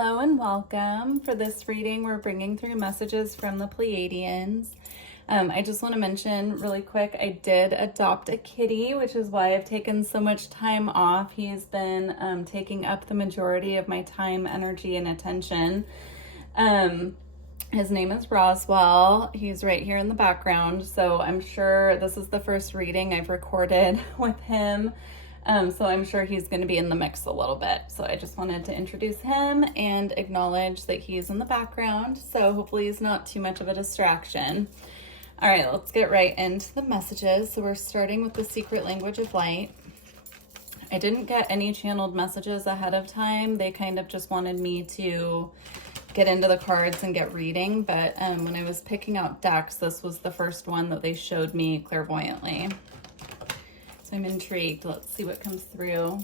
Hello and welcome. For this reading, we're bringing through messages from the Pleiadians. I just want to mention really quick, I did adopt a kitty, which is why I've taken so much time off. He's been taking up the majority of my time, energy, and attention. His name is Roswell. He's right here in the background, so I'm sure this is the first reading I've recorded with him. So I'm sure he's going to be in the mix a little bit. So I just wanted to introduce him and acknowledge that he's in the background. So hopefully he's not too much of a distraction. All right, let's get right into the messages. So we're starting with the secret language of light. I didn't get any channeled messages ahead of time. They kind of just wanted me to get into the cards and get reading. But when I was picking out decks, this was the first one that they showed me clairvoyantly. So I'm intrigued. Let's see what comes through.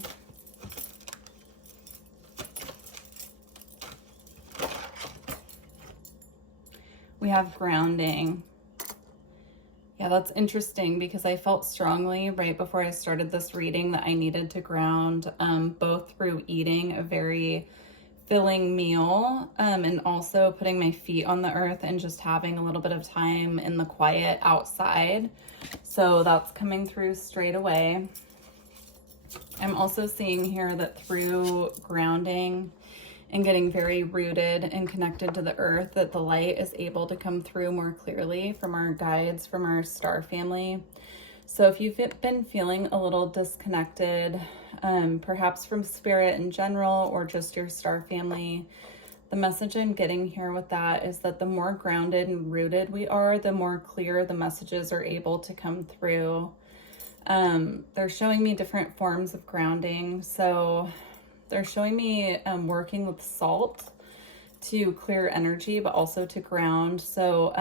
We have grounding. Yeah, that's interesting because I felt strongly right before I started this reading that I needed to ground, both through eating a very filling meal and also putting my feet on the earth and just having a little bit of time in the quiet outside. So that's coming through straight away. I'm also seeing here that through grounding and getting very rooted and connected to the earth, that the light is able to come through more clearly from our guides, from our star family. So if you've been feeling a little disconnected, perhaps from spirit in general or just your star family, the message I'm getting here with that is that the more grounded and rooted we are, the more clear the messages are able to come through. They're showing me different forms of grounding. So they're showing me working with salt to clear energy, but also to ground. So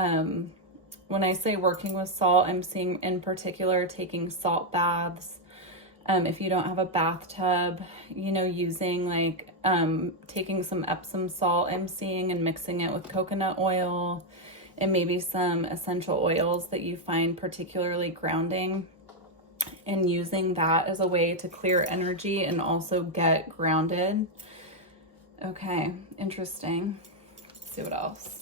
when I say working with salt, I'm seeing in particular taking salt baths. If you don't have a bathtub, using like taking some Epsom salt, I'm seeing, and mixing it with coconut oil and maybe some essential oils that you find particularly grounding, and using that as a way to clear energy and also get grounded. Okay, interesting. Let's see what else.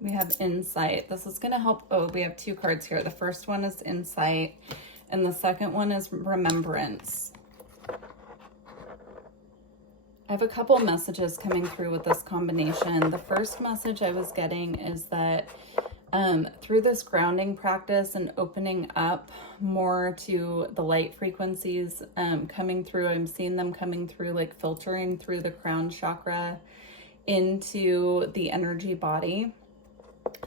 We have insight. This is going to help. Oh, we have two cards here. The first one is insight, and the second one is remembrance. I have a couple messages coming through with this combination. The first message I was getting is that through this grounding practice and opening up more to the light frequencies coming through, I'm seeing them coming through, like filtering through the crown chakra into the energy body.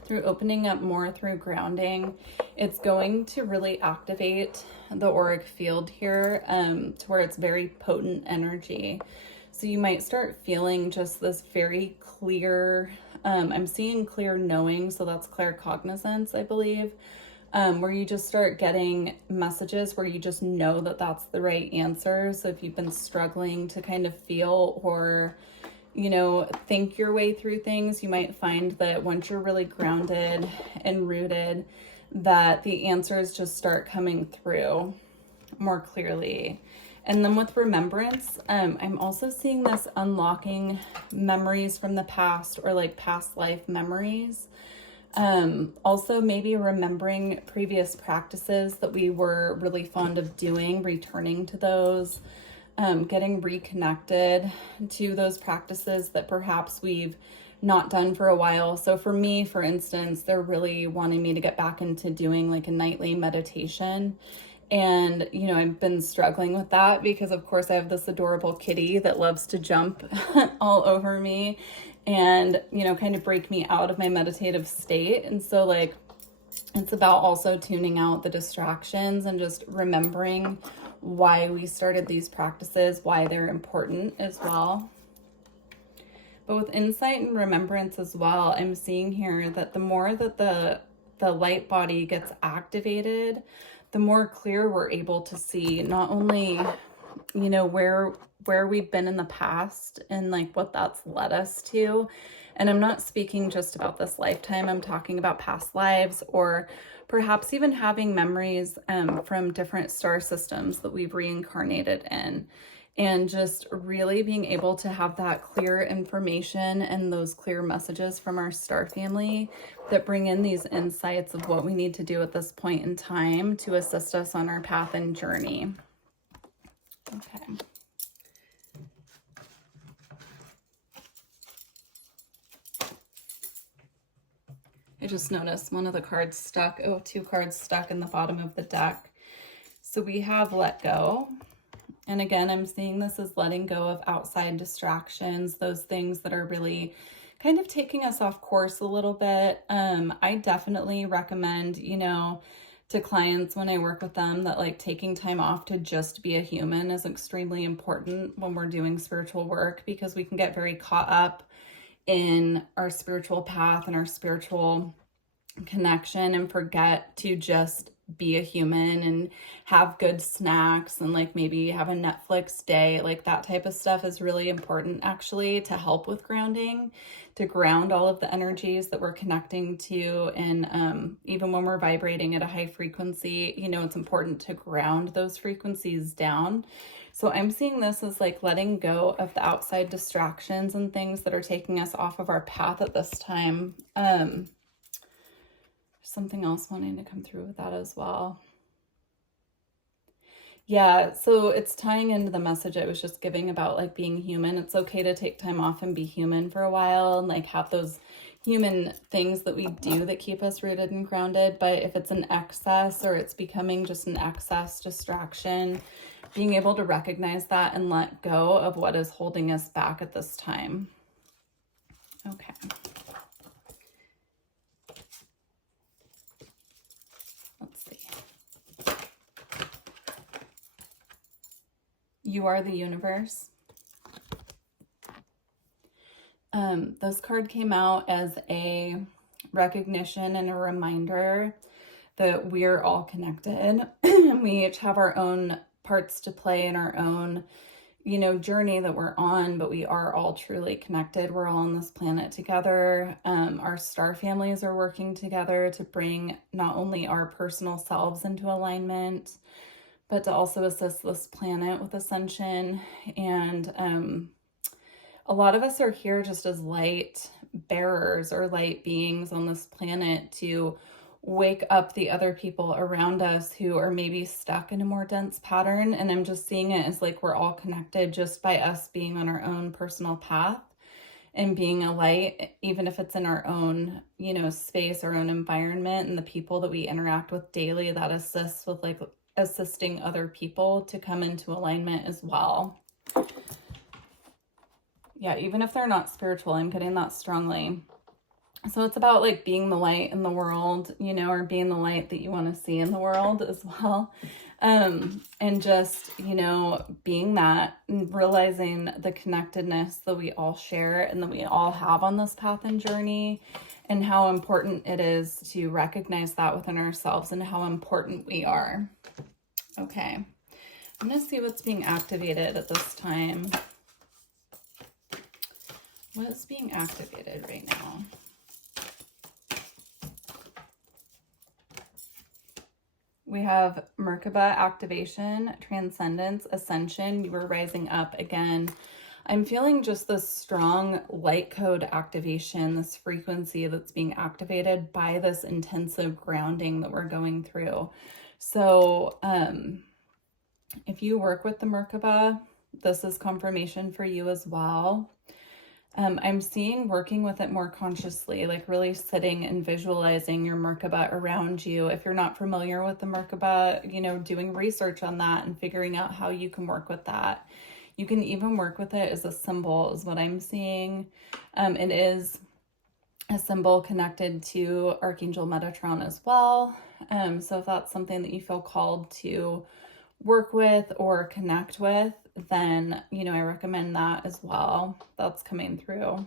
Through opening up more through grounding, it's going to really activate the auric field here to where it's very potent energy. So you might start feeling just this very clear, I'm seeing clear knowing, so that's claircognizance, I believe, where you just start getting messages where you just know that that's the right answer. So if you've been struggling to kind of feel or think your way through things, you might find that once you're really grounded and rooted, that the answers just start coming through more clearly. And then with remembrance, I'm also seeing this unlocking memories from the past or like past life memories. Also maybe remembering previous practices that we were really fond of doing, returning to those. Getting reconnected to those practices that perhaps we've not done for a while. So for me, for instance, they're really wanting me to get back into doing like a nightly meditation. And, I've been struggling with that because of course I have this adorable kitty that loves to jump all over me and, kind of break me out of my meditative state. And so like, it's about also tuning out the distractions and just remembering why we started these practices, why they're important as well. But with insight and remembrance as well, I'm seeing here that the more that the light body gets activated, the more clear we're able to see not only you know, where we've been in the past and like what that's led us to. And I'm not speaking just about this lifetime. I'm talking about past lives, or perhaps even having memories from different star systems that we've reincarnated in. And just really being able to have that clear information and those clear messages from our star family that bring in these insights of what we need to do at this point in time to assist us on our path and journey. Okay. I just noticed one of the cards stuck. Oh, 2 cards stuck in the bottom of the deck. So we have let go. And again, I'm seeing this as letting go of outside distractions, those things that are really kind of taking us off course a little bit. I definitely recommend, you know, to clients when I work with them that like taking time off to just be a human is extremely important when we're doing spiritual work, because we can get very caught up in our spiritual path and our spiritual connection and forget to just be a human and have good snacks and like maybe have a Netflix day. Like that type of stuff is really important actually to help with grounding, to ground all of the energies that we're connecting to. And even when we're vibrating at a high frequency, you know, it's important to ground those frequencies down. So I'm seeing this as like letting go of the outside distractions and things that are taking us off of our path at this time. Something else wanting to come through with that as well. Yeah, so it's tying into the message I was just giving about like being human. It's okay to take time off and be human for a while and like have those human things that we do that keep us rooted and grounded. But if it's an excess or it's becoming just an excess distraction, being able to recognize that and let go of what is holding us back at this time. Okay. Let's see. You are the universe. This card came out as a recognition and a reminder that we're all connected and we each have our own parts to play in our own, you know, journey that we're on, but we are all truly connected. We're all on this planet together. Our star families are working together to bring not only our personal selves into alignment, but to also assist this planet with ascension. And a lot of us are here just as light bearers or light beings on this planet to wake up the other people around us who are maybe stuck in a more dense pattern. And I'm just seeing it as like we're all connected just by us being on our own personal path and being a light, even if it's in our own, you know, space, our own environment, and the people that we interact with daily that assists with like assisting other people to come into alignment as well. Yeah, even if they're not spiritual, I'm getting that strongly. So it's about like being the light in the world, you know, or being the light that you want to see in the world as well. And just, you know, being that and realizing the connectedness that we all share and that we all have on this path and journey, and how important it is to recognize that within ourselves and how important we are. Okay, I'm going to see what's being activated at this time. What is being activated right now? We have Merkaba activation, transcendence, ascension. You were rising up again. I'm feeling just this strong light code activation, this frequency that's being activated by this intensive grounding that we're going through. So if you work with the Merkaba, this is confirmation for you as well. I'm seeing working with it more consciously, like really sitting and visualizing your Merkaba around you. If you're not familiar with the Merkaba, you know, doing research on that and figuring out how you can work with that. You can even work with it as a symbol is what I'm seeing. It is a symbol connected to Archangel Metatron as well. So if that's something that you feel called to work with or connect with, then, you know, I recommend that as well. That's coming through.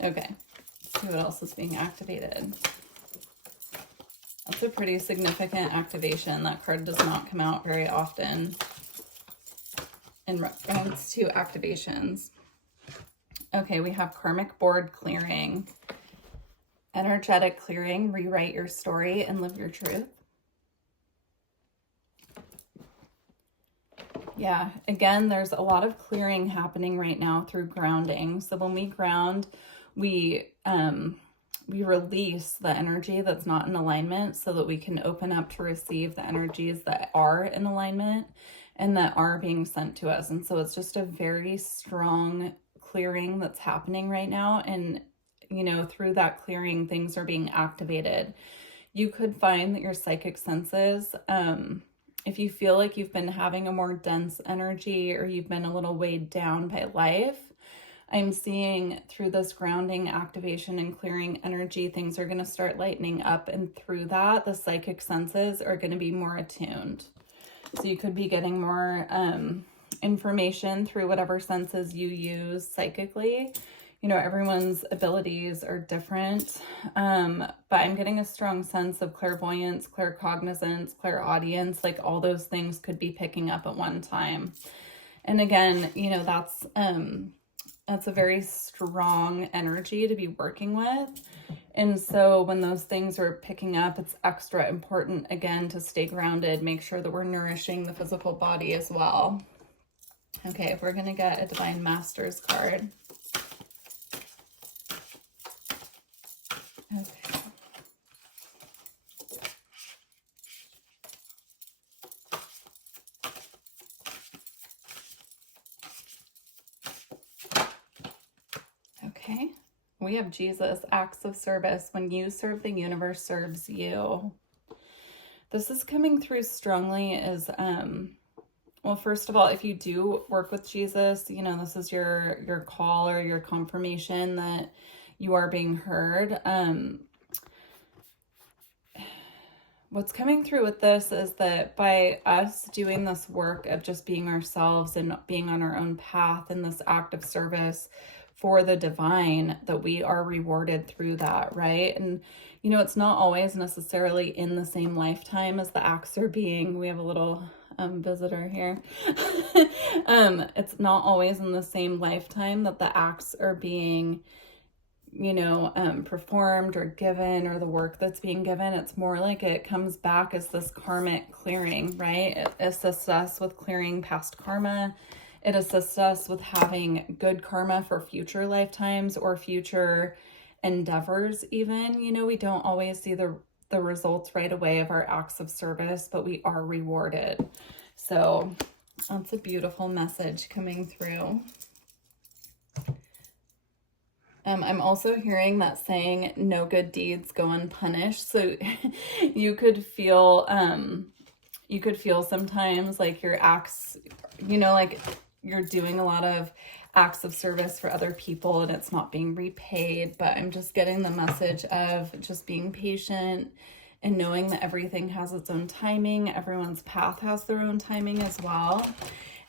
Okay, let's see what else is being activated. That's a pretty significant activation. That card does not come out very often in reference to activations. Okay, we have karmic board clearing. Energetic clearing, rewrite your story and live your truth. Yeah, again, there's a lot of clearing happening right now through grounding. So when we ground, we release the energy that's not in alignment so that we can open up to receive the energies that are in alignment and that are being sent to us. And so it's just a very strong clearing that's happening right now. And, you know, through that clearing, things are being activated. You could find that your psychic senses, if you feel like you've been having a more dense energy or you've been a little weighed down by life, I'm seeing through this grounding, activation, and clearing energy, things are going to start lightening up. And through that, the psychic senses are going to be more attuned. So you could be getting more information through whatever senses you use psychically. You know, everyone's abilities are different, but I'm getting a strong sense of clairvoyance, claircognizance, clairaudience, like all those things could be picking up at one time. And again, you know, that's a very strong energy to be working with. And so when those things are picking up, it's extra important, again, to stay grounded, make sure that we're nourishing the physical body as well. Okay, we're going to get a Divine Masters card. Okay. Okay. We have Jesus, acts of service. When you serve, the universe serves you. This is coming through strongly as, well, first of all, if you do work with Jesus, you know, this is your call or your confirmation that you are being heard. What's coming through with this is that by us doing this work of just being ourselves and being on our own path in this act of service for the divine, that we are rewarded through that, right? And, you know, it's not always necessarily in the same lifetime as the acts are being. We have a little visitor here. It's not always in the same lifetime that the acts are being, you know, performed or given, or the work that's being given. It's more like it comes back as this karmic clearing, right? It assists us with clearing past karma. It assists us with having good karma for future lifetimes or future endeavors even. You know, we don't always see the results right away of our acts of service, but we are rewarded. So that's a beautiful message coming through. I'm also hearing that saying, no good deeds go unpunished. So you could feel sometimes like your acts, you know, like you're doing a lot of acts of service for other people and it's not being repaid. But I'm just getting the message of just being patient and knowing that everything has its own timing. Everyone's path has their own timing as well.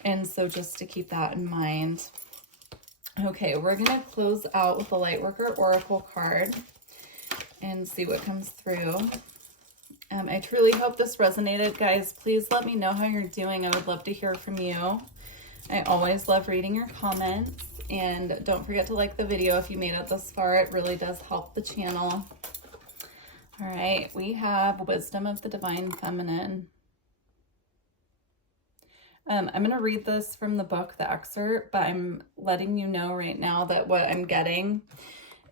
And so just to keep that in mind. Okay, we're going to close out with the Lightworker Oracle card and see what comes through. I truly hope this resonated, guys. Please let me know how you're doing. I would love to hear from you. I always love reading your comments. And don't forget to like the video if you made it this far. It really does help the channel. All right, we have Wisdom of the Divine Feminine. I'm going to read this from the book, the excerpt, but I'm letting you know right now that what I'm getting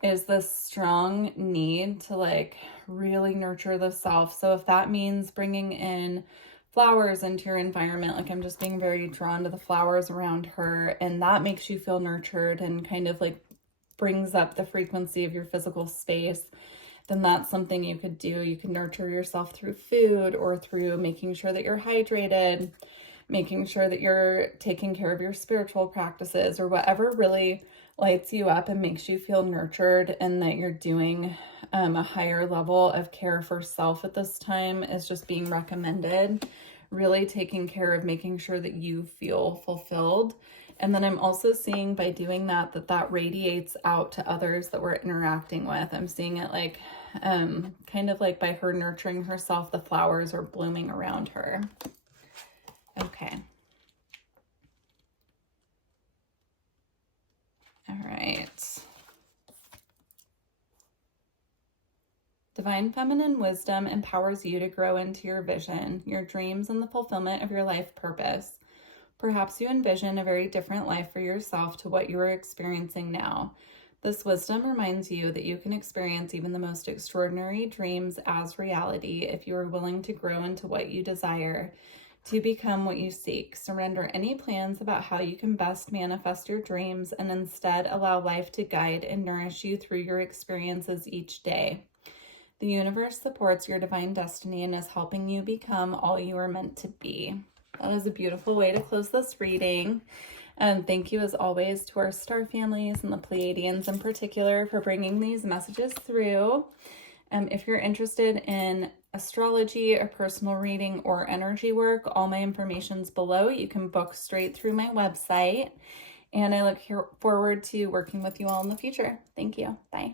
is this strong need to like really nurture the self. So if that means bringing in flowers into your environment, like I'm just being very drawn to the flowers around her, and that makes you feel nurtured and kind of like brings up the frequency of your physical space, then that's something you could do. You can nurture yourself through food or through making sure that you're hydrated, making sure that you're taking care of your spiritual practices, or whatever really lights you up and makes you feel nurtured and that you're doing a higher level of care for self at this time is just being recommended. Really taking care of making sure that you feel fulfilled. And then I'm also seeing by doing that, that radiates out to others that we're interacting with. I'm seeing it like kind of like by her nurturing herself, the flowers are blooming around her. Okay. All right. Divine feminine wisdom empowers you to grow into your vision, your dreams, and the fulfillment of your life purpose. Perhaps you envision a very different life for yourself to what you are experiencing now. This wisdom reminds you that you can experience even the most extraordinary dreams as reality if you are willing to grow into what you desire, to become what you seek. Surrender any plans about how you can best manifest your dreams and instead allow life to guide and nourish you through your experiences each day. The universe supports your divine destiny and is helping you become all you are meant to be. That is a beautiful way to close this reading. Thank you as always to our star families and the Pleiadians in particular for bringing these messages through. If you're interested in astrology, a personal reading, or energy work, all my information's below. You can book straight through my website. And I look forward to working with you all in the future. Thank you. Bye.